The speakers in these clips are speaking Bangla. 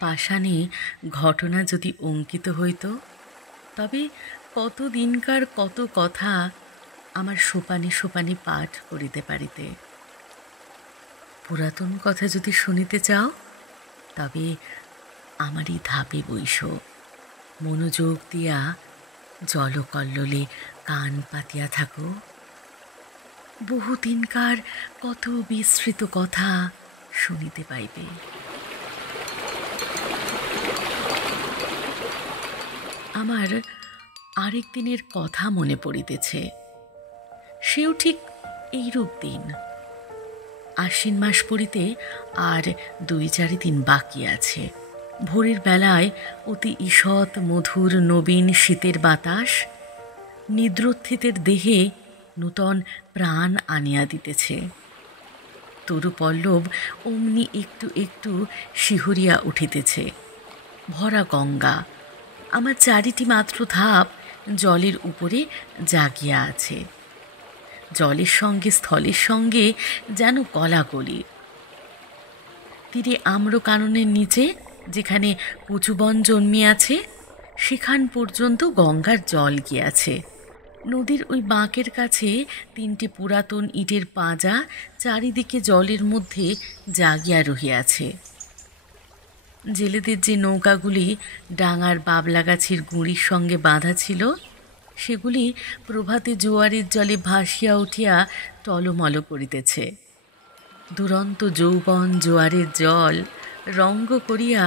পাষাণে ঘটনা যদি অঙ্কিত হইত, তবে কত দিনকার কত কথা আমার সোপানে সোপানে পাঠ করিতে পারিতে। পুরাতন কথা যদি শুনিতে চাও, তবে আমারই ধাপে বইস, মনোযোগ দিয়া জলকল্লোলে কান পাতিয়া থাকো। বহুদিনকার কত বিস্মৃত কথা শুনিতে পাইবে। আমার আরেক দিনের কথা মনে পড়িতেছে। সেও ঠিক এইরূপ দিন। আশ্বিন মাস পড়িতে আর ২-৪ দিন বাকি আছে। ভোরের বেলায় অতি ঈষৎ মধুর নবীন শীতের বাতাস নিদ্রোত্থিতের দেহে নূতন প্রাণ আনিয়া দিতেছে। তরুপল্লব অমনি একটু একটু শিহরিয়া উঠিতেছে। ভরা গঙ্গা আমার ৪টি মাত্র ধাপ জলের উপরে জাগিয়া আছে। জলের সঙ্গে স্থলের সঙ্গে যেন গলাগলি। তীরে আম্রকাননের নিচে যেখানে কচুবন জন্মিয়াছে, সেখান পর্যন্ত গঙ্গার জল গিয়াছে। নদীর ওই বাঁকের কাছে ৩টে পুরাতন ইটের পাঁজা চারিদিকে জলের মধ্যে জাগিয়া রহিয়াছে। জেলেদের যে নৌকাগুলি ডাঙার বাবলা গাছের গুঁড়ির সঙ্গে বাঁধা ছিল, সেগুলি প্রভাতে জোয়ারের জলে ভাসিয়া উঠিয়া টলমল করিতেছে। দুরন্ত যৌবন জোয়ারের জল রঙ্গ করিয়া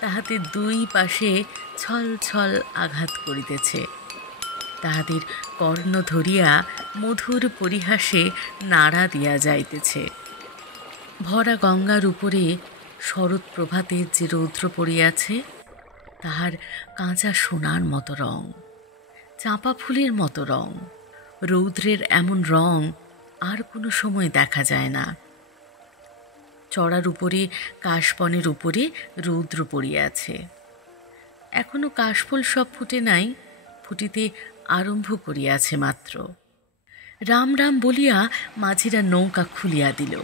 তাহাদের দুই পাশে ছল ছল আঘাত করিতেছে। তাহাদের কর্ণ ধরিয়া মধুর পরিহাসে নাড়া দিয়া যাইতেছে। ভরা গঙ্গার উপরে শরৎ প্রভাতের যে রৌদ্র পড়িয়াছে, তাহার কাঁচা সোনার মতো রং, চাঁপা ফুলের মতো রং। রৌদ্রের এমন রং আর কোনো সময় দেখা যায় না। চড়ার উপরে কাশবনের উপরে রৌদ্র পড়িয়াছে। এখনো কাশফুল সব ফুটে নাই, ফুটিতে আরম্ভ করিয়াছে মাত্র। রাম রাম বলিয়া মাঝিরা নৌকা খুলিয়া দিল।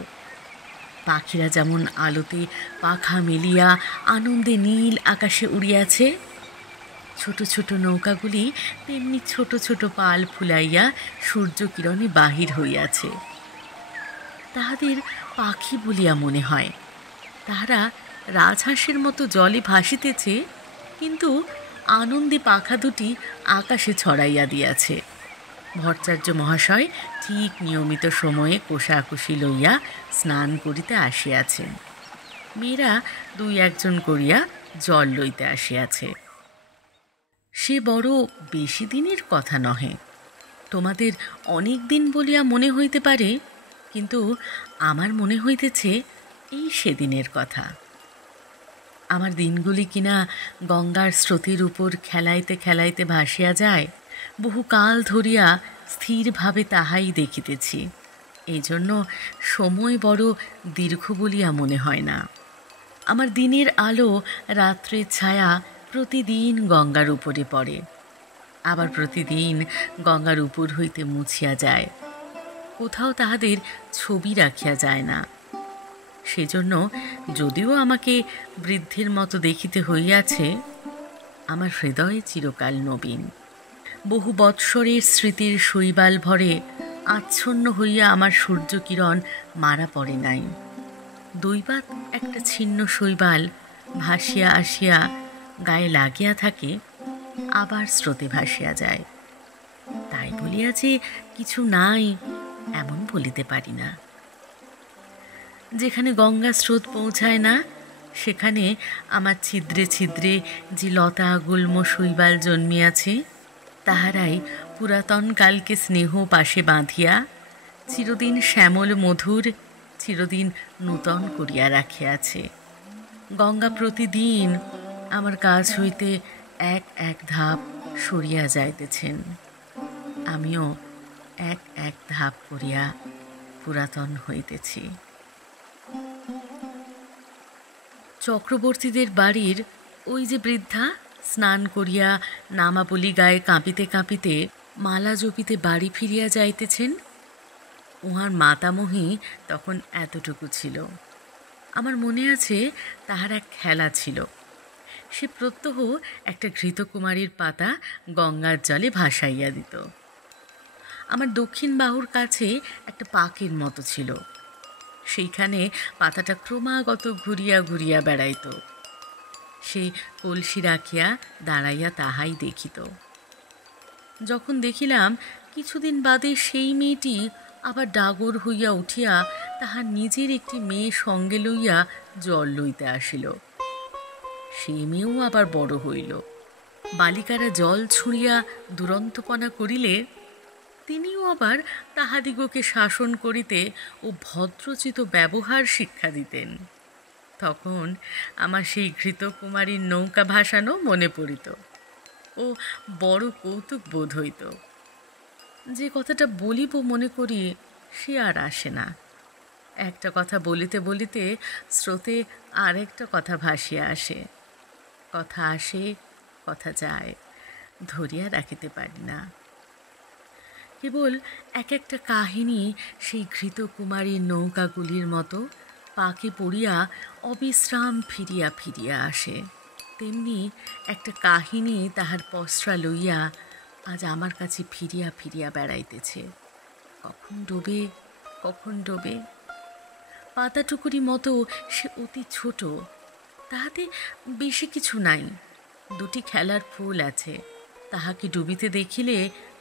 পাখিরা যেমন আলোতে পাখা মেলিয়া আনন্দে নীল আকাশে উড়িয়াছে, ছোট ছোট নৌকাগুলি তেমনি ছোট ছোট পাল ফুলাইয়া সূর্যকিরণে বাহির হইয়াছে। তাহাদের পাখি বলিয়া মনে হয়। তাহারা রাজহাঁসের মতো জলে ভাসিতেছে, কিন্তু আনন্দে পাখা দুটি আকাশে ছড়াইয়া দিয়াছে। ভট্টাচার্য মহাশয় ঠিক নিয়মিত সময়ে কোষাকুষি লইয়া স্নান করিতে আসিয়াছেন। মেয়েরা ২-১ করিয়া জল লইতে আসিয়াছে। সে বড় বেশি দিনের কথা নহে। তোমাদের অনেক দিন বলিয়া মনে হইতে পারে, কিন্তু আমার মনে হইতেছে এই সেদিনের কথা। আমার দিনগুলি কিনা গঙ্গার স্রোতের উপর খেলাইতে খেলাইতে ভাসিয়া যায়, বহুকাল ধরিয়া স্থিরভাবে তাহাই দেখিতেছি। এই জন্য সময় বড় দীর্ঘ বলিয়া মনে হয় না। আমার দিনের আলো রাত্রের ছায়া প্রতিদিন গঙ্গার উপরে পড়ে, আবার প্রতিদিন গঙ্গার উপর হইতে মুছিয়া যায়। কোথাও তাহাদের ছবি রাখিয়া যায় না। সেজন্য যদিও আমাকে বৃদ্ধের মতো দেখিতে হইয়াছে, আমার হৃদয়ে চিরকাল নবীন। বহু বৎসরের স্মৃতির শৈবাল ভরে আচ্ছন্ন হইয়া আমার সূর্যকিরণ মারা পড়ে নাই। দৈবাত একটা ছিন্ন শৈবাল ভাসিয়া আসিয়া গায়ে লাগিয়া থাকে, আবার স্রোতে ভাসিয়া যায়। তাই বলিয়া যে কিছু নাই এমন বলিতে পারি না। যেখানে গঙ্গা স্রোত পৌঁছায় না, সেখানে আমার ছিদ্রে ছিদ্রে যে লতা গুল্ম শৈবাল জন্মিয়াছে, তাহারাই পুরাতন কালকে স্নেহ পাশে বাঁধিয়া চিরদিন শ্যামল মধুর, চিরদিন নূতন করিয়া রাখিয়াছে। গঙ্গা প্রতিদিন আমার কাছ হইতে এক এক ধাপ সরিয়া যাইতেছেন। আমিও এক এক ধাপ করিয়া পুরাতন হইতেছি। চক্রবর্তীদের বাড়ির ওই যে বৃদ্ধা স্নান করিয়া নামাবলি গায়ে কাঁপিতে কাঁপিতে মালা জপিতে বাড়ি ফিরিয়া যাইতেছেন, উহার মাতামহী তখন এতটুকু ছিল। আমার মনে আছে তাহার এক খেলা ছিল। সে প্রত্যহ একটা ঘৃতকুমারীর পাতা গঙ্গার জলে ভাসাইয়া দিত। আমার দক্ষিণ বাহুর কাছে একটা পাকের মতো ছিল, সেইখানে পাতাটা ক্রমাগত ঘুরিয়া ঘুরিয়া বেড়াইত। সে কলসি রাখিয়া দাঁড়াইয়া তাহাই দেখিত। যখন দেখিলাম কিছুদিন বাদে সেই মেয়েটি আবার ডাগর হইয়া উঠিয়া তাহার নিজের একটি মেয়ে সঙ্গে লইয়া জল লইতে আসিল। সেই মেয়েও আবার বড় হইল। বালিকারা জল ছুঁড়িয়া দুরন্তপনা করিলে তিনিও আবার তাহাদিগকে শাসন করিতে ও ভদ্রচিত ব্যবহার শিক্ষা দিতেন। তখন আমার সেই ঘৃতকুমারীর নৌকা ভাসানো মনে পড়িত ও বড় কৌতুক বোধ হইত। যে কথাটা বলিব মনে করি সে আর আসে না। একটা কথা বলিতে বলিতে স্রোতে আরেকটা কথা ভাসিয়া আসে। কথা আসে, কথা যায়, ধরিয়া রাখিতে পারি না। কেবল এক একটা কাহিনী সেই ঘৃতকুমারীর নৌকাগুলির মতো পাকে পড়িয়া অবিশ্রাম ফিরিয়া ফিরিয়া আসে। তেমনি একটা কাহিনী তাহার পসরা লইয়া আজ আমার কাছে ফিরিয়া ফিরিয়া বেড়াইতেছে। কখন ডোবে, কখন ডোবে। পাতাটুকুরি মতো সে অতি ছোট, তাহাতে বেশি কিছু নাই। দুটি খেলার ফুল আছে, তাহাকে ডুবিতে দেখিলে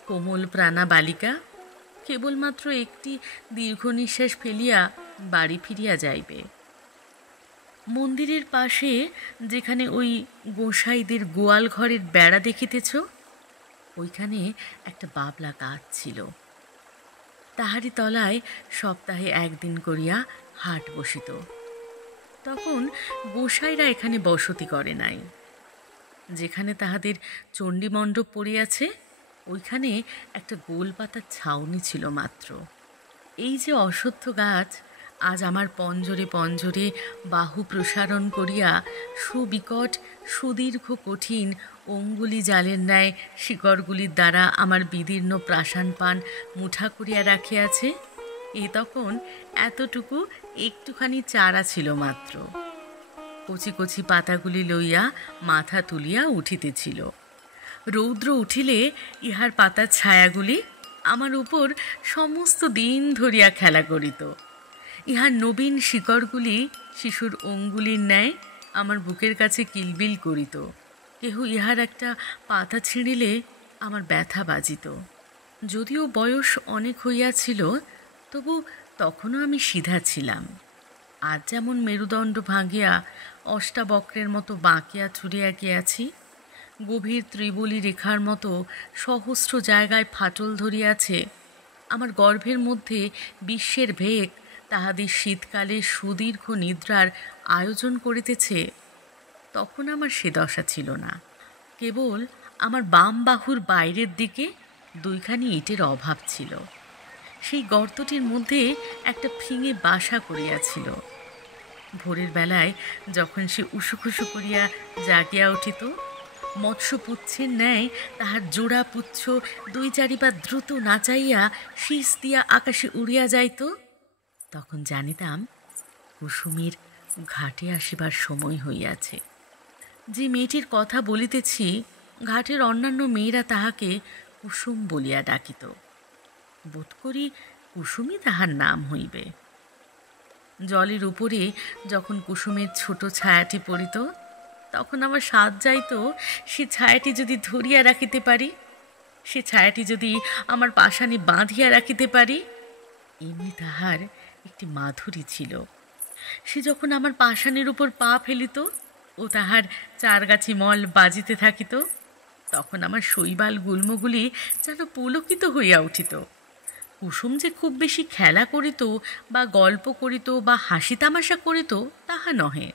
কোমল প্রাণা বালিকা কেবলমাত্র একটি দীর্ঘ নিঃশ্বাস ফেলিয়া বাড়ি ফিরিয়া যাইবে। মন্দিরের পাশে যেখানে ওই গোসাইদের গোয়াল ঘরের বেড়া দেখিতেছ, ওইখানে একটা বাবলা গাছ ছিল। তাহারি তলায় সপ্তাহে একদিন করিয়া হাট বসিত। তখন গোসাইরা এখানে বসতি করে নাই। যেখানে তাহাদের চণ্ডীমণ্ডপ পড়িয়াছে ওইখানে একটা গোলপাতার ছাউনি ছিল মাত্র। এই যে অশ্বত্থ গাছ আজ আমার পঞ্জরে পঞ্জরে বাহু প্রসারণ করিয়া সুবিকট সুদীর্ঘ কঠিন অঙ্গুলি জালের ন্যায় শিকড়গুলির দ্বারা আমার বিদীর্ণ প্রাশান পান মুঠা করিয়া রাখিয়াছে, এ তখন এতটুকু একটুখানি চারা ছিল মাত্র। কচি কচি পাতাগুলি লইয়া মাথা তুলিয়া উঠিতেছিল। রৌদ্র উঠিলে ইহার পাতার ছায়াগুলি আমার উপর সমস্ত দিন ধরিয়া খেলা করিত। ইহার নবীন শিকড়গুলি শিশুর অঙ্গুলির ন্যায় আমার বুকের কাছে কিলবিল করিত। কেহ ইহার একটা পাতা ছিঁড়িলে আমার ব্যথা বাজিত। যদিও বয়স অনেক হইয়াছিল, তবু তখনও আমি সিধা ছিলাম। আজ যেমন মেরুদণ্ড ভাঙিয়া অষ্টাবক্রের মতো বাঁকিয়া চুরিয়া গিয়াছি, গভীর ত্রিবলী রেখার মতো সহস্র জায়গায় ফাটল ধরিয়াছে, আমার গর্ভের মধ্যে বিশ্বের ভেগ তাহাদের শীতকালে সুদীর্ঘ নিদ্রার আয়োজন করিতেছে, তখন আমার সে দশা ছিল না। কেবল আমার বাম বাহুর বাইরের দিকে দুইখানি ইটের অভাব ছিল। সেই গর্তটির মধ্যে একটা ফিঙে বাসা করিয়াছিল। ভোরের বেলায় যখন সে উসুখুসু করিয়া জাগিয়া উঠিত, মৎস্যপুচ্ছের ন্যায় তাহার জোড়া পুচ্ছ দুই চারিবার দ্রুত নাচাইয়া শীষ দিয়া আকাশে উড়িয়া যাইত, তখন জানিতাম কুসুমের ঘাটে আসিবার সময় হইয়াছে। যে মেয়েটির কথা বলিতেছি, ঘাটের অন্যান্য মেয়েরা তাহাকে কুসুম বলিয়া ডাকিত। বোধ করি কুসুমই তাহার নাম হইবে। জলের উপরে যখন কুসুমের ছোট ছায়াটি পড়িত, তখন আমার সাধ যাইত সে ছায়াটি যদি ধরিয়া রাখিতে পারি, সে ছায়াটি যদি আমার পাষাণে বাঁধিয়া রাখিতে পারি। এমনি তাহার একটি মাধুরী ছিল। সে যখন আমার পাষাণের উপর পা ফেলিত ও তাহার চারগাছি মল বাজিতে থাকিত, তখন আমার শৈবাল গুল্মগুলি যেন পুলকিত হইয়া উঠিত। কুসুম যে খুব বেশি খেলা করিত বা গল্প করিত বা হাসি তামাশা করিত তাহা নহে।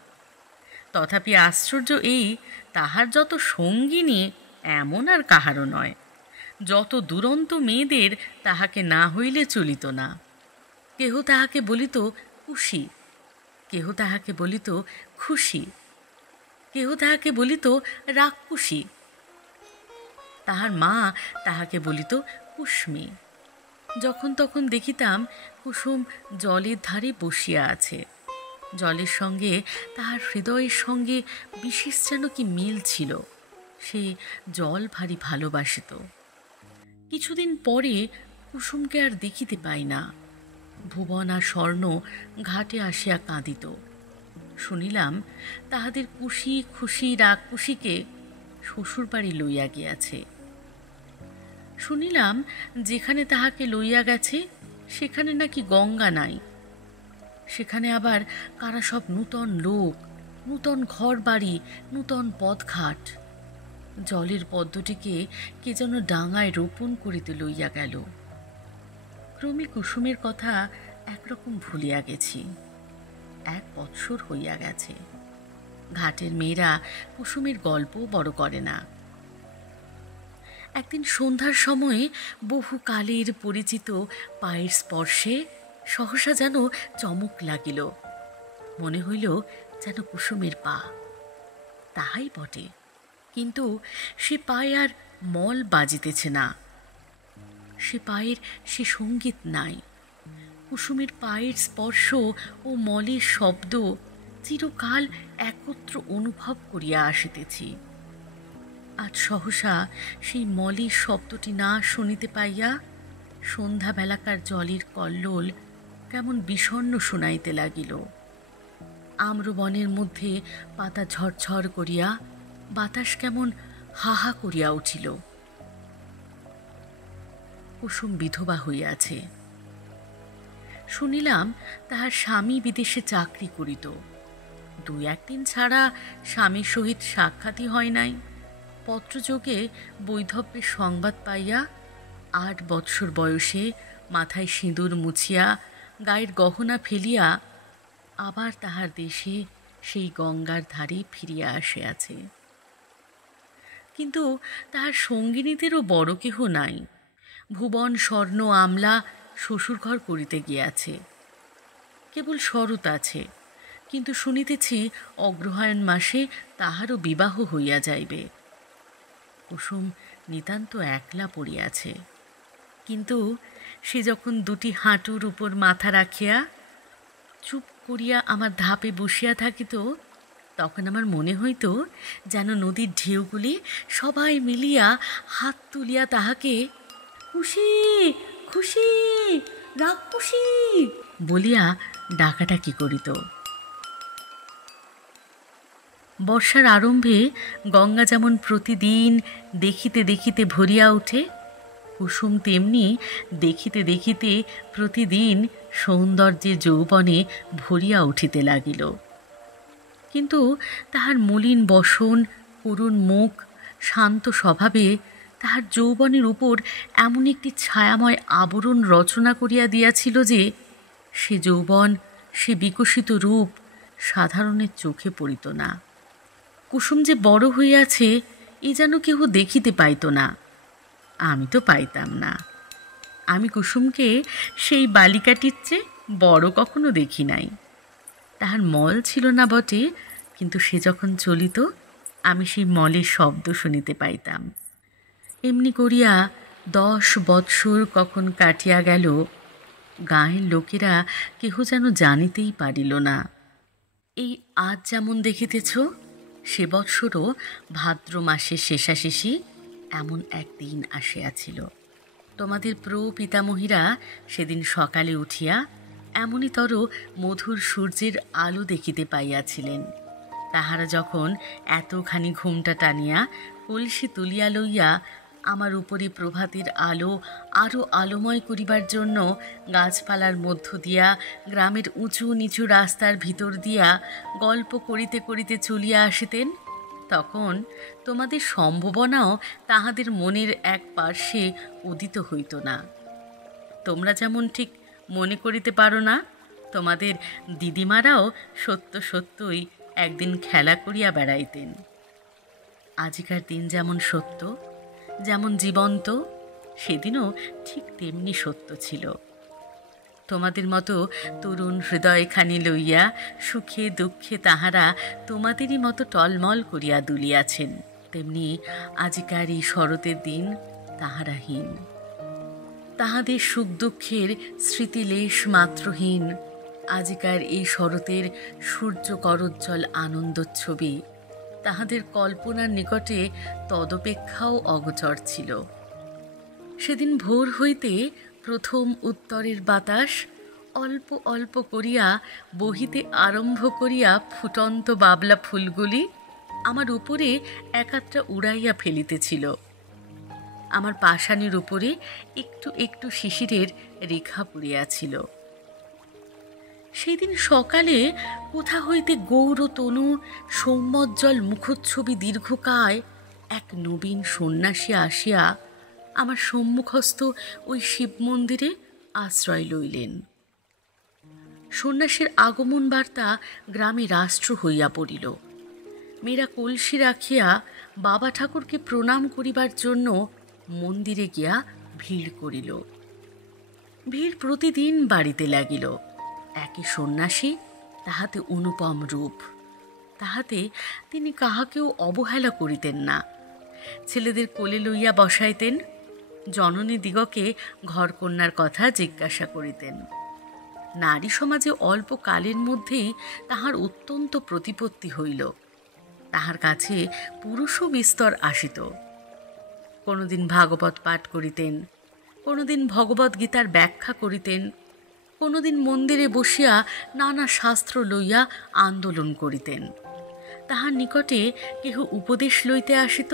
তথাপি আশ্চর্য এই, তাহার যত সঙ্গিনী এমন আর কাহারও নয়। যত দুরন্ত মেয়েদের তাহাকে না হইলে চলিত না। কেহ তাহাকে বলিত খুশি, কেহ তাহাকে বলিত খুশি, কেহ তাহাকে বলিত রাক্ষসী। তাহার মা তাহাকে বলিত কুস্মি। যখন তখন দেখিতাম কুসুম জলের ধারে বসিয়া আছে। জলের সঙ্গে তাহার হৃদয়ের সঙ্গে বিশেষ যেন কি মিল ছিল। সে জল ভারী ভালোবাসিত। কিছুদিন পরে কুসুমকে আর দেখিতে পাই না। ভুবন আর স্বর্ণ ঘাটে আসিয়া কাঁদিত। শুনিলাম তাহাদের কুশি খুশি রাক্ষসীকে শ্বশুর বাড়ি লইয়া গিয়াছে। শুনিলাম যেখানে তাহাকে লইয়া গেছে সেখানে নাকি গঙ্গা নাই। সেখানে আবার কারা সব নূতন লোক, নূতন ঘর বাড়ি, নূতন পথঘাট। জলের পদ্মটিকে কে যেন ডাঙায় রোপণ করিতে লইয়া গেল। ক্রমে কুসুমের কথা একরকম ভুলিয়া গেছি। 1 বৎসর হইয়া গেছে। ঘাটের মেয়েরা কুসুমের গল্প বড় করে না। একদিন সন্ধ্যার সময়ে বহু কালের পরিচিত পায়ের স্পর্শে সহসা যেন চমক লাগিল। মনে হইল যেন কুসুমের পা। তাহাই বটে, কিন্তু সে পায়ে আর মল বাজিতেছে না। সে পায়ের সে সঙ্গীত নাই। কুসুমের পায়ের স্পর্শ ও মলের শব্দ চিরকাল একত্র অনুভব করিয়া আসিতেছি। আজ সহসা সেই মলের শব্দটি না শুনিতে পাইয়া সন্ধ্যাবেলাকার জলের কল্লোল কেমন বিষণ্ণ শুনাইতে লাগিল। আম্রবনের মধ্যে পাতা ঝরঝর করিয়া বাতাস কেমন হাহা করিয়া উঠিল। কুসুম বিধবা হইয়াছে। শুনিলাম তাহার স্বামী বিদেশে চাকরি করিত। 2-1 দিন ছাড়া স্বামীর সহিত সাক্ষাৎই হয় নাই। পত্রযোগে বৈধব্যের সংবাদ পাইয়া 8 বৎসর বয়সে মাথায় সিঁদুর মুছিয়া গায়ের গহনা ফেলিয়া আবার তাহার দেশে সেই গঙ্গার ধারে ফিরিয়া আসিয়াছে। কিন্তু তাহার সঙ্গিনীদেরও বড় কেহ নাই। ভুবন স্বর্ণ আমলা শ্বশুরঘর করিতে গিয়াছে। কেবল শরৎ আছে, কিন্তু শুনিতেছি অগ্রহায়ণ মাসে তাহারও বিবাহ হইয়া যাইবে। কুসুম নিতান্ত একলা পড়িয়াছে। কিন্তু সে যখন 2টি হাঁটুর উপর মাথা রাখিয়া চুপ করিয়া আমার ধাপে বসিয়া থাকিত, তখন আমার মনে হইত যেন নদীর ঢেউগুলি সবাই মিলিয়া হাত তুলিয়া তাহাকে খুশি খুশি রাক্ষসী বলিয়া ডাকাডাকি করিত। বর্ষার আরম্ভে গঙ্গা যেমন প্রতিদিন দেখিতে দেখিতে ভরিয়া ওঠে, কুসুম তেমনি দেখিতে দেখিতে প্রতিদিন সৌন্দর্যের যৌবনে ভরিয়া উঠিতে লাগিল। কিন্তু তাহার মলিন বসন, করুণ মুখ, শান্ত স্বভাবে তাহার যৌবনের উপর এমন একটি ছায়াময় আবরণ রচনা করিয়া দিয়াছিল যে সে যৌবন, সে বিকশিত রূপ সাধারণের চোখে পড়িত না। কুসুম যে বড় হইয়াছে এ যেন কেহ দেখিতে পাইত না। আমি তো পাইতাম না। আমি কুসুমকে সেই বালিকাটির চেয়ে বড় কখনো দেখি নাই। তাহার মল ছিল না বটে, কিন্তু সে যখন চলিত আমি সেই মলের শব্দ শুনিতে পাইতাম। এমনি করিয়া 10 বৎসর কখন কাটিয়া গেল, গাঁয়ের লোকেরা কেহ যেন জানিতেই পারিল না। এই আজ যেমন দেখিতেছ, সে বৎসরও ভাদ্র মাসের শেষাশেষি এমন একদিন আসিয়াছিল। তোমাদের প্রপিতামহীরা সেদিন সকালে উঠিয়া এমনিতর মধুর সূর্যের আলো দেখিতে পাইয়াছিলেন। তাহারা যখন এতখানি ঘুমটা টানিয়া কলসি তুলিয়া লইয়া আমার উপরে প্রভাতের আলো আরও আলোময় করিবার জন্য গাছপালার মধ্য দিয়া গ্রামের উঁচু নিচু রাস্তার ভিতর দিয়া গল্প করিতে করিতে চলিয়া আসিতেন, তখন তোমাদের সম্ভাবনাও তাহাদের মনের এক পার্শ্বে উদিত হইত না। তোমরা যেমন ঠিক মনে করিতে পারো না, তোমাদের দিদিমারাও সত্য সত্যই একদিন খেলা করিয়া বেড়াইতেন। আজিকার দিন যেমন সত্য, যেমন জীবন্ত, সেদিনও ঠিক তেমনি সত্য ছিল। তোমাদের মতো তরুণ হৃদয়খানি লইয়া সুখে দুঃখে তাহারা তোমাদেরই মতো টলমল করিয়া দুলিয়াছেন, তেমনি আজিকার এই শরতের দিন তাহারাহীন। তাহাদের সুখ দুঃখের স্মৃতিলেশ মাত্রহীন, আজিকার এই শরতের সূর্য করোজ্জ্বল আনন্দোচ্ছবি তাহাদের কল্পনার নিকটে তদপেক্ষাও অগোচর ছিল। সেদিন ভোর হইতে প্রথম উত্তরের বাতাস অল্প অল্প করিয়া বহিতে আরম্ভ করিয়া ফুটন্ত বাবলা ফুলগুলি আমার উপরে একাত্রা উড়াইয়া ফেলিতেছিল। আমার পাষাণের উপরে একটু একটু শিশিরের রেখা পড়িয়াছিল। সেদিন সকালে কোথা হইতে গৌরতনু সৌম্যোজ্জ্বল মুখচ্ছবি দীর্ঘকায় এক নবীন সন্ন্যাসী আসিয়া আমার সম্মুখস্থ ওই শিব মন্দিরে আশ্রয় লইলেন। সন্ন্যাসীর আগমন বার্তা গ্রামে রাষ্ট্র হইয়া পড়িল। মেয়েরা কলসি রাখিয়া বাবা ঠাকুরকে প্রণাম করিবার জন্য মন্দিরে গিয়া ভিড় করিল। ভিড় প্রতিদিন বাড়িতে লাগিল। একই সন্ন্যাসী, তাহাতে অনুপম রূপ। তাহাতে তিনি কাহাকেও অবহেলা করিতেন না। ছেলেদের কোলে লইয়া বসাইতেন, জননী দিগকে ঘরকন্যার কথা জিজ্ঞাসা করিতেন। নারী সমাজে অল্প কালের মধ্যেই তাহার অত্যন্ত প্রতিপত্তি হইল। তাহার কাছে পুরুষও বিস্তর আসিত। কোনোদিন ভাগবত পাঠ করিতেন, কোনোদিন ভগবদ্ গীতার ব্যাখ্যা করিতেন, কোনোদিন মন্দিরে বসিয়া নানা শাস্ত্র লইয়া আন্দোলন করিতেন। তাহার নিকটে কেহ উপদেশ লইতে আসিত,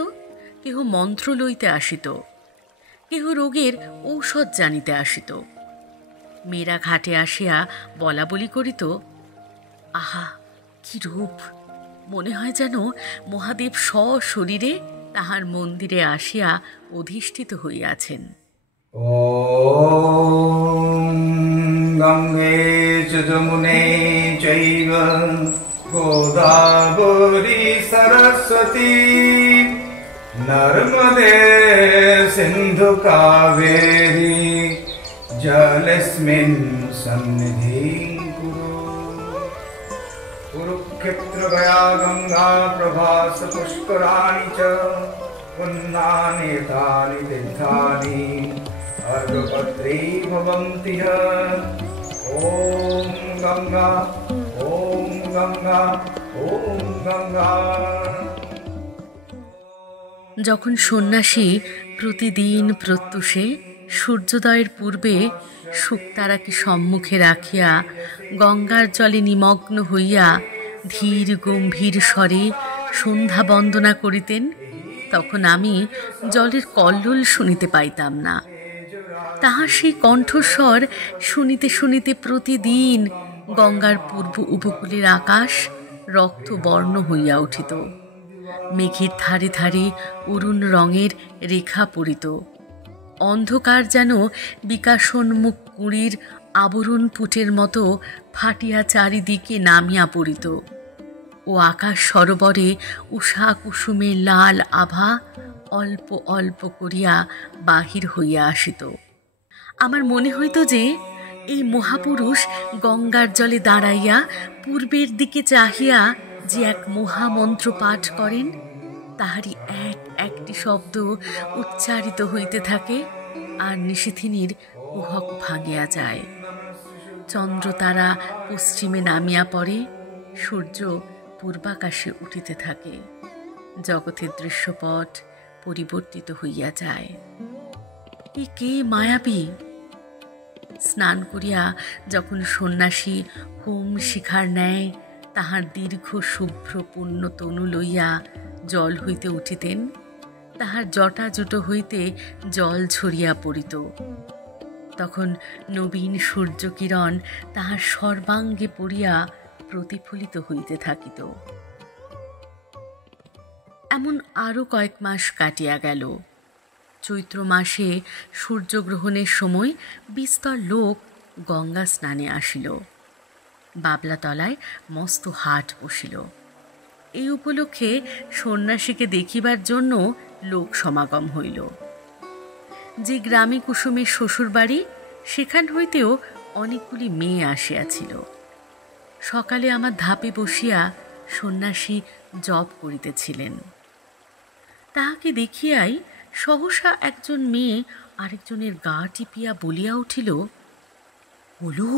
কেহ মন্ত্র লইতে আসিত, কেহ রোগের ঔষধ জানিতে আসিত। মেয়েরা ঘাটে আসিয়া বলা বলি করিত, আহা কি রূপ! মনে হয় যেন মহাদেব সশরীরে তাহার মন্দিরে আসিয়া অধিষ্ঠিত হইয়াছেন। ওম গঙ্গে চ যমুনে চৈব গোদাবরী সরস্বতী নর্মদে সিন্ধু কাবেরী জলেস্মিন সন্নিধিং কুরু। কুরুক্ষেত্র গয়া গঙ্গা প্রভাস পুষ্করাণি চ পুণ্যানি তানি তীর্থানি अर्घपत्रे भवन्ति च। ओम गंगा ओम गंगा ओम गंगा। যখন সন্ন্যাসী প্রতিদিন প্রত্যুষে সূর্যোদয়ের পূর্বে শুকতারাকে সম্মুখে রাখিয়া গঙ্গার জলে নিমগ্ন হইয়া ধীর গম্ভীর স্বরে সন্ধ্যা বন্দনা করিতেন, তখন আমি জলের কল্লোল শুনিতে পাইতাম না। তাহার সেই কণ্ঠস্বর শুনিতে শুনিতে প্রতিদিন গঙ্গার পূর্ব উপকূলের আকাশ রক্তবর্ণ হইয়া উঠিত। মেঘের ধারে ধারে অরুণ রঙের রেখা পড়িত। অন্ধকার যেন বিকাশোন্মুখ কুঁড়ির আবরণ পুটের মতো ফাটিয়া চারিদিকে নামিয়া পড়িত ও আকাশ সরোবরে উষা কুসুমের লাল আভা অল্প অল্প করিয়া বাহির হইয়া আসিত। আমার মনে হইত যে এই মহাপুরুষ গঙ্গার জলে দাঁড়াইয়া পূর্বের দিকে চাহিয়া যে এক মহামন্ত্র পাঠ করেন, তাহারই এক একটি শব্দ উচ্চারিত হইতে থাকে আর নিশিথিনীর কুহক ভাঙিয়া যায়। চন্দ্র তারা পশ্চিমে নামিয়া পড়ে, সূর্য পূর্বাকাশে উঠিতে থাকে। জগতের দৃশ্যপট পরিবর্তিত হইয়া যায়। এ কে মায়াবী! স্নান করিয়া যখন সন্ন্যাসী হোম শিখার ন্যায় তাহার দীর্ঘ শুভ্র পূর্ণ তনু লইয়া জল হইতে উঠিতেন, তাহার জটা জুটো হইতে জল ঝরিয়া পড়িত। তখন নবীন সূর্যকিরণ তাহার সর্বাঙ্গে পড়িয়া প্রতিফলিত হইতে থাকিত। এমন আরও কয়েক মাস কাটিয়া গেল। চৈত্র মাসে সূর্যগ্রহণের সময় বিস্তর লোক গঙ্গা স্নানে আসিল। বাবলাতলায় মস্ত হাট বসিল। এই উপলক্ষে সন্ন্যাসীকে দেখিবার জন্য লোক সমাগম হইল। যে গ্রামে কুসুমের শ্বশুরবাড়ি, সেখান হইতেও অনেকগুলি মেয়ে আসিয়াছিল। সকালে আমার ধাপে বসিয়া সন্ন্যাসী জপ করিতেছিলেন। তাহাকে দেখিয়াই সহসা একজন মেয়ে আরেকজনের গা টিপিয়া বলিয়া উঠিল, হলো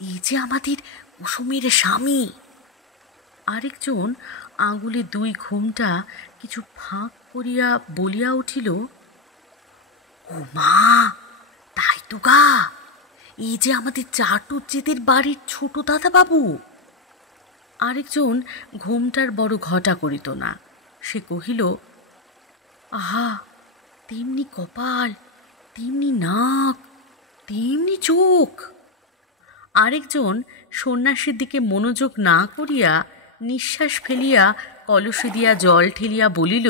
এই যে আমাদের কুসুমের স্বামী। আরেকজন আঙুলে দুই ঘুমটা কিছু ফাঁক করিয়া বলিয়া উঠিল, ও মা, তাই তো গা, এই যে আমাদের চাটুজ্জেদের বাড়ির ছোট দাদা বাবু। আরেকজন ঘুমটার বড় ঘটা করিত না, সে কহিল, আহা, তেমনি কপাল, তেমনি নাক, তেমনি চোখ। আরেকজন সন্ন্যাসীর দিকে মনোযোগ না করিয়া নিঃশ্বাস ফেলিয়া কলসে দিয়া জল ঠেলিয়া বলিল,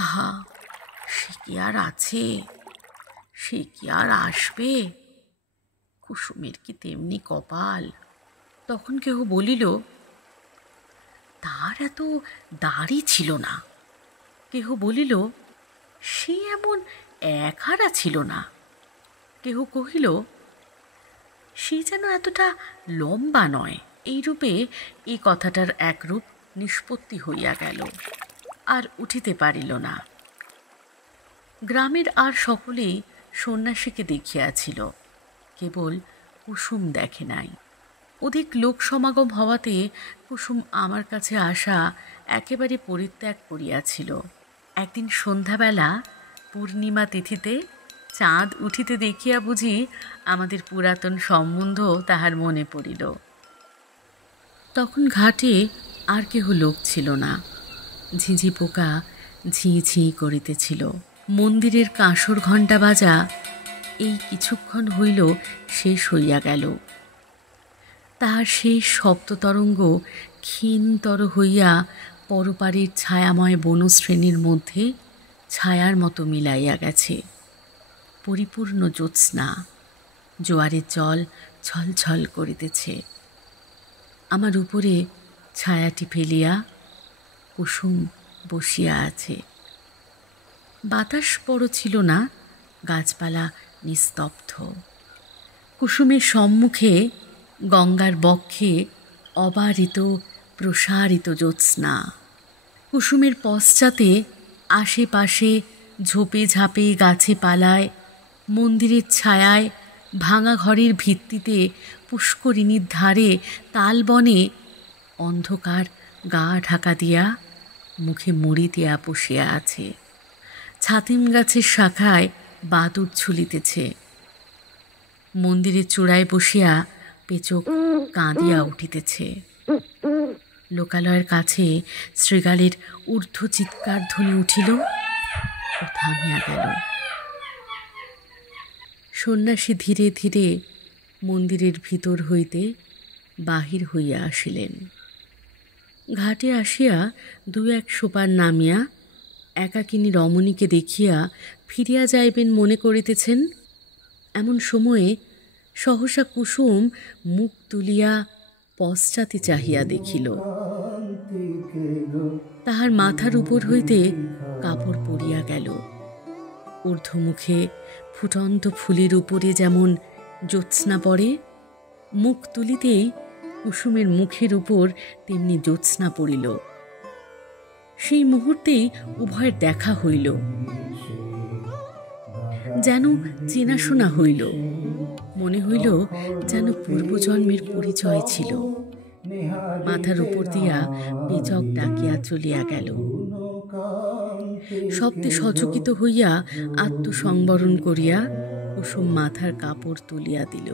আহা, সে কি আর আছে, সে কি আর আসবে, কুসুমের কি তেমনি কপাল। তখন কেহ বলিল, তার এত দাড়ি ছিল না। কেহ বলিল, সে এমন একহারা ছিল না। কেহ কহিল, সে যেন এতটা লম্বা নয়। এইরূপে এই কথাটার একরূপ নিষ্পত্তি হইয়া গেল, আর উঠিতে পারিল না। গ্রামের আর সকলেই সন্ন্যাসীকে দেখিয়াছিল, কেবল কুসুম দেখে নাই। অধিক লোক সমাগম হওয়াতে কুসুম আমার কাছে আসা একেবারে পরিত্যাগ করিয়াছিল। একদিন সন্ধ্যাবেলা পূর্ণিমা তিথিতে চাঁদ উঠিতে দেখিয়া বুঝি আমাদের পুরাতন সম্বন্ধ তাহার মনে পড়িল। তখন ঘাটে আর কেহ লোক ছিল না। ঝিঝি পোকা ঝিঁ ঝিঁ করিতেছিল। মন্দিরের কাঁসর ঘণ্টা বাজা এই কিছুক্ষণ হইল শেষ হইয়া গেল। তাহার সেই শব্দতরঙ্গ ক্ষীণতর হইয়া পরপারের ছায়াময় বনশ্রেণীর মধ্যে ছায়ার মতো মিলাইয়া গেছে। পরিপূর্ণ জ্যোৎস্না, জোয়ারের জল ছলছল করিতেছে। আমার উপরে ছায়াটি ফেলিয়া কুসুম বসিয়া আছে। বাতাস বড় ছিল না, গাছপালা নিস্তব্ধ। কুসুমের সম্মুখে গঙ্গার বক্ষে অবারিত প্রসারিত জ্যোৎস্না। কুসুমের পশ্চাতে আশেপাশে ঝোপে ঝাপে গাছে পালায়, মন্দিরের ছায়ায়, ভাঙা ঘরের ভিত্তিতে, পুষ্করিণীর ধারে তালবনে অন্ধকার গা ঢাকা দিয়া মুখে মুড়ি দিয়া বসিয়া আছে। ছাতিম গাছের শাখায় বাদুড় ঝুলিতেছে। মন্দিরের চূড়ায় বসিয়া পেচক কাঁদিয়া উঠিতেছে। লোকালয়ের কাছে শৃগালের ঊর্ধ্ব চিৎকার ধ্বনি উঠিল ও থামিয়া গেল। সন্ন্যাসী ধীরে ধীরে মন্দিরের ভিতর হইতে বাহির হইয়া আসিলেন। ঘাটে আসিয়া দু এক সোপান নামিয়া একাকিনী রমণীকে দেখিয়া ফিরিয়া যাইবেন মনে করিতেছেন। এমন সময়ে সহসা কুসুম মুখ তুলিয়া পশ্চাতে চাহিয়া দেখিল, তাহার মাথার উপর হইতে কাপড় পড়িয়া গেল। ঊর্ধ্বমুখে ফুটন্ত ফুলের উপরে যেমন জ্যোৎস্না পড়ে, মুখ তুলিতেই কুসুমের মুখের উপর তেমনি জ্যোৎস্না পড়িল। সেই মুহূর্তেই উভয়ের দেখা হইল, যেন চেনাশোনা হইল। মনে হইল যেন পূর্বজন্মের পরিচয় ছিল। মাথার উপর দিয়া পেচক ডাকিয়া চলিয়া গেল। শব্দে সচকিত হইয়া আত্মসংবরণ করিয়া কুসুম মাথার কাপড় তুলিয়া দিল।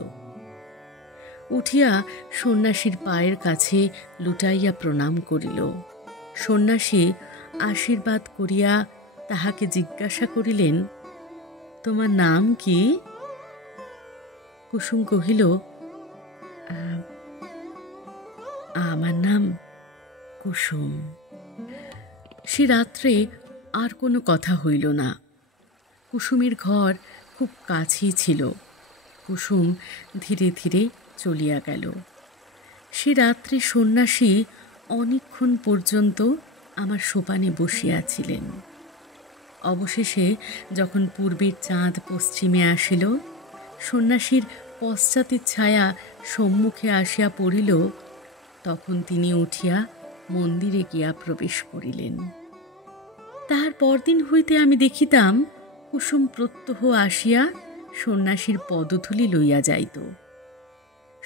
উঠিয়া সন্ন্যাসীর পায়ের কাছে লুটাইয়া প্রণাম করিল। সন্ন্যাসী আশীর্বাদ করিয়া তাহাকে জিজ্ঞাসা করিলেন, তোমার নাম কি? কুসুম কহিল, আমার নাম কুসুম। সে রাত্রে আর কোনো কথা হইল না। কুসুমের ঘর খুব কাছেই ছিল। কুসুম ধীরে ধীরে চলিয়া গেল। সে রাত্রে সন্ন্যাসী অনেকক্ষণ পর্যন্ত আমার সোপানে বসিয়াছিলেন। অবশেষে যখন পূর্বের চাঁদ পশ্চিমে আসিল, সন্ন্যাসীর পশ্চাতের ছায়া সম্মুখে আসিয়া পড়িল, তখন তিনি উঠিয়া মন্দিরে গিয়া প্রবেশ করিলেন। তাহার পরদিন হইতে আমি দেখিতাম কুসুম প্রত্যহ আসিয়া সন্ন্যাসীর পদধূলি লইয়া যাইত।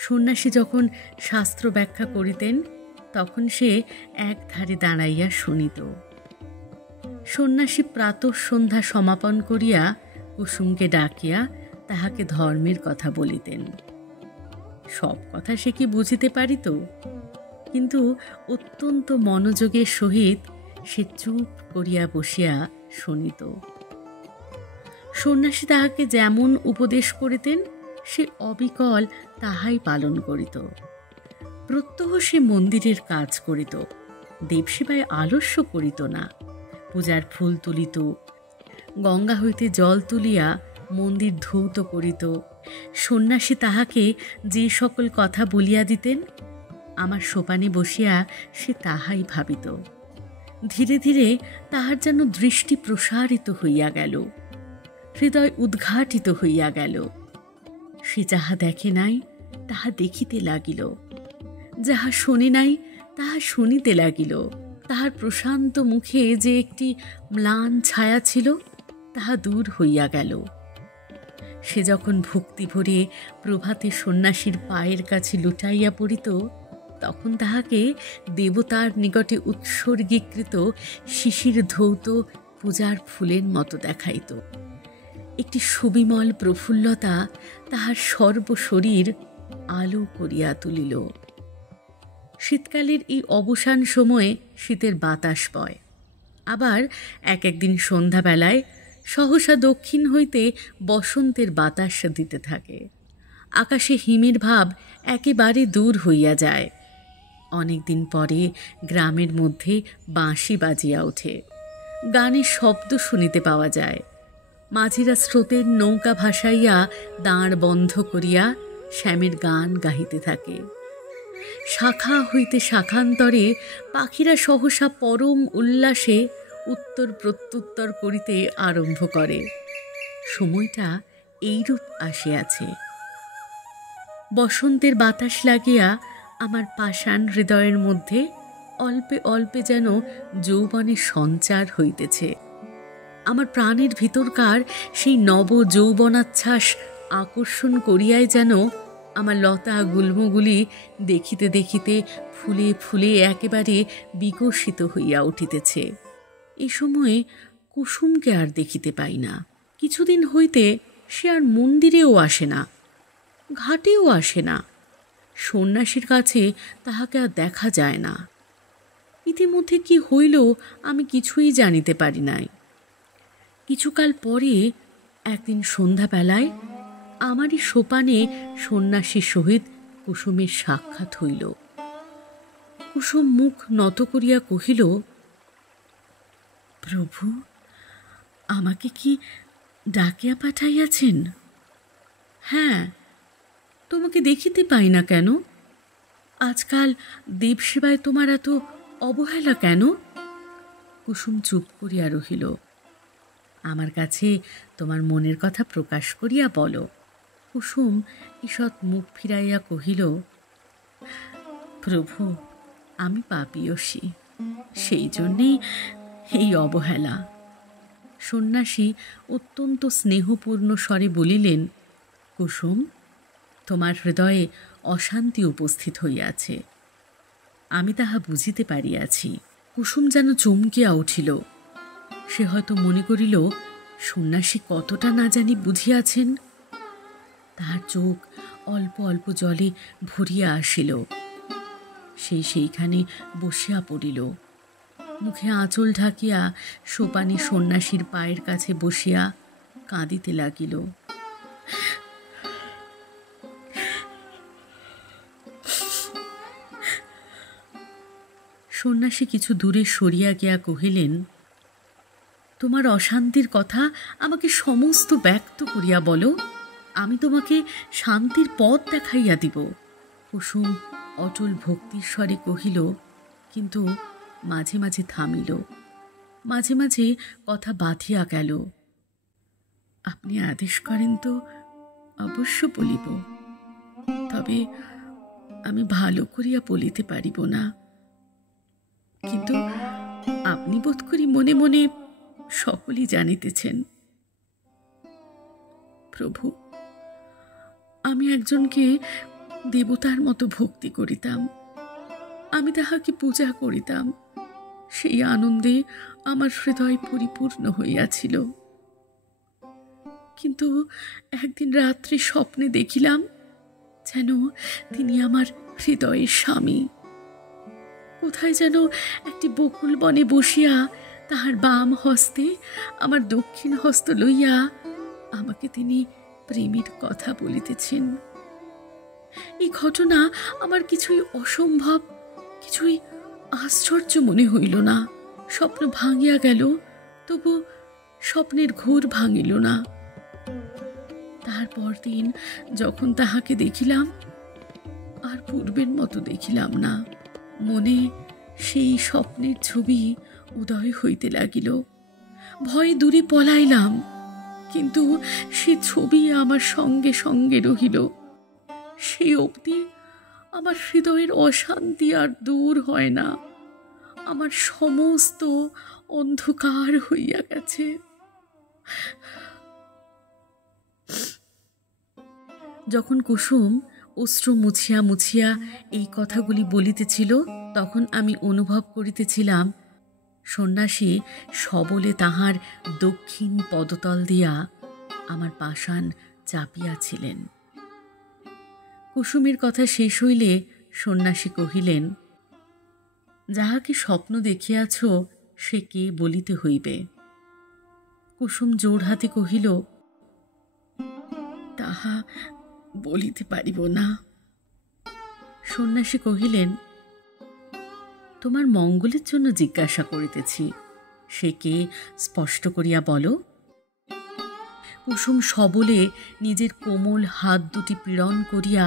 সন্ন্যাসী যখন শাস্ত্র ব্যাখ্যা করিতেন তখন সে এক ধারে দাঁড়াইয়া শুনিত। সন্ন্যাসী প্রাতঃ সন্ধ্যা সমাপন করিয়া কুসুমকে ডাকিয়া তাহাকে ধর্মের কথা বলিতেন। সব কথা সে কি বুঝিতে পারিত, কিন্তু অত্যন্ত মনোযোগের সহিত সে চুপ করিয়া বসিয়া শুনিত। সন্ন্যাসী তাহাকে যেমন উপদেশ করিতেন সে অবিকল তাহাই পালন করিত। প্রত্যহ সে মন্দিরের কাজ করিত, দেবসেবায় আলস্য করিত না। পূজার ফুল তুলিত, গঙ্গা হইতে জল তুলিয়া মন্দির ধৌত করিত। সন্ন্যাসী তাহাকে যে সকল কথা বলিয়া দিতেন আমার সোপানে বসিয়া সে তাহাই ভাবিত। ধীরে ধীরে তাহার যেন দৃষ্টি প্রসারিত হইয়া গেল, হৃদয় উদ্ঘাটিত হইয়া গেল। সে যাহা দেখে নাই তাহা দেখিতে লাগিল, যাহা শোনে নাই তাহা শুনিতে লাগিল। তাহার প্রশান্ত মুখে যে একটি ম্লান ছায়া ছিল তাহা দূর হইয়া গেল। সে যখন ভক্তি ভরে প্রভাতে সন্ন্যাসীর পায়ের কাছে লুটাইয়া পড়িত তখন তাহাকে দেবতার নিকটে উৎসর্গীকৃত শিশির ধৌত পূজার ফুলের মতো দেখাইত। একটি সুবিমল প্রফুল্লতা তাহার সর্বশরীর আলো করিয়া তুলিল। শীতকালের এই অবসান সময়ে শীতের বাতাস বয়। আবার এক একদিন সন্ধ্যাবেলায় সহসা দক্ষিণ হইতে বসন্তের বাতাস দিতে থাকে। আকাশে হিমের ভাব একেবারে দূর হইয়া যায়। অনেকদিন পরে গ্রামের মধ্যে বাঁশি বাজিয়া ওঠে, গানের শব্দ শুনিতে পাওয়া যায়। মাঝিরা স্রোতের নৌকা ভাসাইয়া দাঁড় বন্ধ করিয়া শ্যামের গান গাহিতে থাকে। শাখা হইতে শাখান্তরে পাখিরা সহসা পরম উল্লাসে উত্তর প্রত্যুত্তর করিতে আরম্ভ করে। সময়টা এইরূপ আসিয়াছে। বসন্তের বাতাস লাগিয়া আমার পাষাণ হৃদয়ের মধ্যে অল্পে অল্পে যেন যৌবনের সঞ্চার হইতেছে। আমার প্রাণের ভিতরকার সেই নব যৌবনাচ্ছ্বাস আকর্ষণ করিয়াই যেন আমার লতা গুল্মগুলি দেখিতে দেখিতে ফুলে ফুলে একেবারে বিকশিত হইয়া উঠিতেছে। এ সময়ে কুসুমকে আর দেখিতে পাই না। কিছুদিন হইতে সে আর মন্দিরেও আসে না, ঘাটেও আসে না। সন্ন্যাসীর কাছে তাহাকে আর দেখা যায় না। ইতিমধ্যে কি হইল আমি কিছুই জানিতে পারি নাই। কিছুকাল পরে একদিন সন্ধ্যাবেলায় আমারই সোপানে সন্ন্যাসীর সহিত কুসুমের সাক্ষাৎ হইল। কুসুম মুখ নত করিয়া কহিল, প্রভু, আমাকে কি ডাকিয়া পাঠাইয়াছেন? হ্যাঁ, তোমাকে দেখিতে পাই না কেন? আজকাল দেবসেবায় তোমার এত অবহেলা কেন? কুসুম চুপ করিয়া রহিল। আমার কাছে তোমার মনের কথা প্রকাশ করিয়া বলো। কুসুম ঈষৎ মুখ ফিরাইয়া কহিল, প্রভু, আমি পাপিয়সী, সেই জন্যেই এই অবহেলা। সন্ন্যাসী অত্যন্ত স্নেহপূর্ণ স্বরে বলিলেন, কুসুম, তোমার হৃদয়ে অশান্তি উপস্থিত হইয়াছে, আমি তাহা বুঝিতে পারিয়াছি। কুসুম যেন চমকিয়া উঠিল। সে হয়তো মনে করিল সন্ন্যাসী কতটা না জানি বুঝিয়াছেন। তাহার চোখ অল্প অল্প জলে ভরিয়া আসিল। সেইখানে বসিয়া পড়িল। মুখে আঁচল ঢাকিয়া সোপানে সন্ন্যাসীর পায়ের কাছে বসিয়া কাঁদিতে লাগিল। সন্ন্যাসী কিছু দূরে সরিয়া গিয়া কহিলেন, তোমার অশান্তির কথা আমাকে সমস্ত ব্যক্ত করিয়া বলো, আমি তোমাকে শান্তির পথ দেখাইয়া দিব। কুসুম অটল ভক্তির স্বরে কহিল, কিন্তু মাঝে মাঝে থামিল, মাঝে মাঝে কথা বাঁধিয়া গেল। আপনি আদেশ করেন তো অবশ্য বলিব, তবে আমি ভালো করিয়া বলিতে পারিব না। কিন্তু আপনি বোধ করি মনে মনে সকলই জানিতেছেন। প্রভু, আমি একজনকে দেবতার মতো ভক্তি করিতাম। আমি তাহাকে পূজা করিতাম। সেই আনন্দে আমার হৃদয় পরিপূর্ণ হইয়াছিল। কিন্তু একদিন রাত্রে স্বপ্নে দেখিলাম যেন তিনি আমার হৃদয়ের স্বামী। কোথায় যেন একটি বকুল বনে বসিয়া তাহার বাম হস্তে আমার দক্ষিণ হস্ত লইয়া আমাকে তিনি প্রেমের কথা বলিতেছেন। এই ঘটনা আমার কিছুই অসম্ভব, কিছুই আশ্চর্য মনে হইল না। স্বপ্ন ভাঙিয়া গেল, তবু স্বপ্নের ঘোর ভাঙিল না। তাহার পরদিন যখন তাহাকে দেখিলাম, আর পূর্বের মতো দেখিলাম না। মনে সেই স্বপ্নের ছবি উদয় হইতে লাগিল। ভয়ে দূরে পলাইলাম, কিন্তু সে ছবি আমার সঙ্গে সঙ্গে রহিল। সেই অবধি আমার হৃদয়ের অশান্তি আর দূর হয় না। আমার সমস্ত অন্ধকার হইয়া গেছে। যখন কুসুম অশ্রু মুছিয়া মুছিয়া এই কথাগুলি বলিতেছিল, তখন আমি অনুভব করিতেছিলাম সন্ন্যাসী সবলে তাহার দক্ষিণ পদতল দিয়া আমার পাষাণ চাপিয়াছিলেন। কুসুমের কথা শেষ হইলে সন্ন্যাসী কহিলেন, যাহাকে স্বপ্ন দেখিয়াছ সে কে বলিতে হইবে। কুসুম জোর হাতে কহিল, তাহা বলিতে পারিব না। সন্ন্যাসী কহিলেন, তোমার মঙ্গলের জন্য জিজ্ঞাসা করিতেছি, সে কে স্পষ্ট করিয়া বলো। কুসুম সবলে নিজের কোমল হাত দুটি পীড়ন করিয়া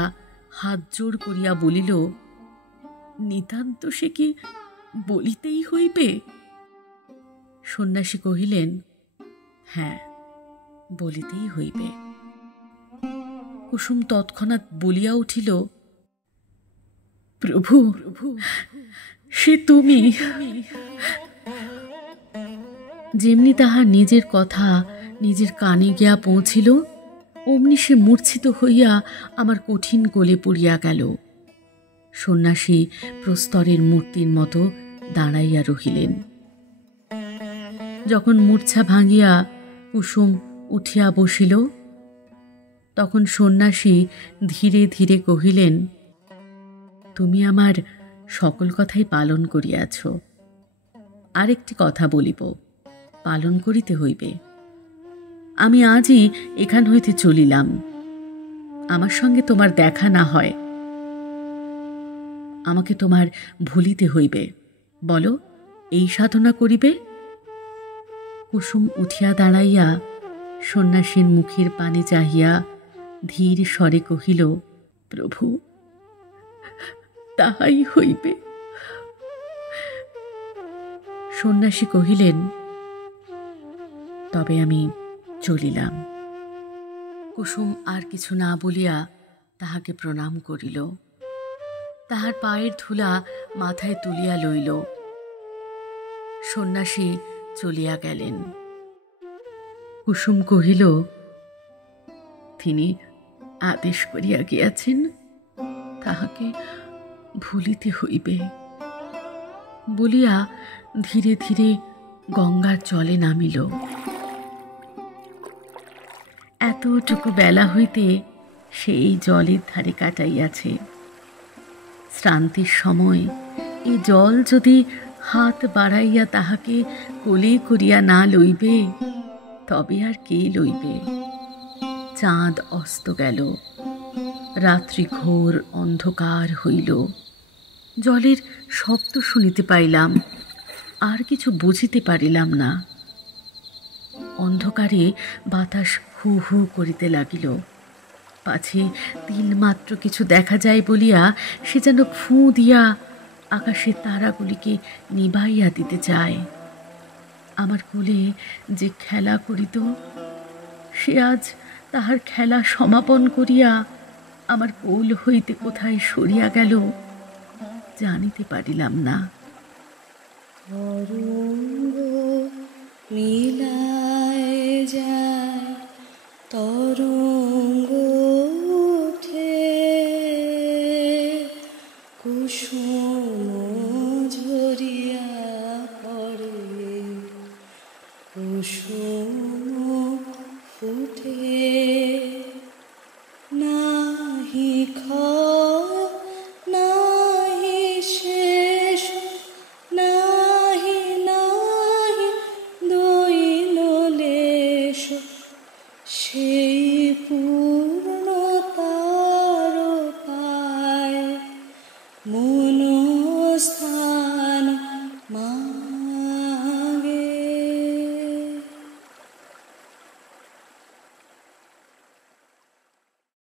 হাত জোর করিয়া বলিল, নিতান্ত সে কি বলিতেই হইবে? সন্ন্যাসী কহিলেন, হ্যাঁ, বলিতেই হইবে। কুসুম তৎক্ষণাৎ বলিয়া উঠিল, প্রভু, সে তুমি। যেমনি তাহার নিজের কথা নিজের কানে গিয়া পৌঁছিল, অমনি সে মূর্ছিত হইয়া আমার কঠিন কোলে পড়িয়া গেল। সন্ন্যাসী প্রস্তরের মূর্তির মতো দাঁড়াইয়া রহিলেন। যখন মূর্ছা ভাঙিয়া কুসুম উঠিয়া বসিল, তখন সন্ন্যাসী ধীরে ধীরে কহিলেন, তুমি আমার সকল কথাই পালন করিয়াছ। আরেকটি কথা বলিব, পালন করিতে হইবে। আমি আজই এখান হইতে চলিলাম। আমার সঙ্গে তোমার দেখা না হয়, আমাকে তোমার ভুলিতে হইবে। বলো, এই সাধনা করিবে? কুসুম উঠিয়া দাঁড়াইয়া সন্ন্যাসীর মুখের পানে চাহিয়া ধীর স্বরে কহিল, প্রভু, তাহাই হইবে। সন্ন্যাসী কহিলেন, তবে আমি চলিলাম। কুসুম আর কিছু না বলিয়া তাহাকে প্রণাম করিল। তাহার পায়ের ধুলা মাথায় তুলিয়া লইল। সন্ন্যাসী চলিয়া গেলেন। কুসুম কহিল, তিনি আদেশ করিয়া গিয়াছেন, তাহাকে ভুলিতে হইবে বলিয়া ধীরে ধীরে গঙ্গার জলে নামিল। এতটুকু বেলা হইতে সেই জলের ধারে কাটাইয়াছে। শ্রান্তির সময় এই জল যদি হাত বাড়াইয়া তাহাকে কোলে করিয়া না লইবে, তবে আর কে লইবে? চাঁদ অস্ত গেল, রাত্রি ঘোর অন্ধকার হইল। জলের শব্দ শুনিতে পাইলাম, আর কিছু বুঝিতে পারিলাম না। অন্ধকারে বাতাস হু হু করিতে লাগিল। পাছে তিলমাত্র কিছু দেখা যায় বলিয়া সে যেন ফুঁ দিয়া আকাশের তারাগুলিকে নিবাইয়া দিতে চায়। আমার কোলে যে খেলা করিত, সে আজ তাহার খেলা সমাপন করিয়া আমার কোল হইতে কোথায় সরিয়া গেল জানিতে পারিলাম না। তরঙ্গ মিলায় যায়, তরঙ্গ ওঠে কুসুম ঝরিয়া পড়ে, কুসুম ফুটে, নাহি ক্ষয় নাহি শেষ, নাহি নাহি দৈন লেশ, সেই পূর্ণতার পায়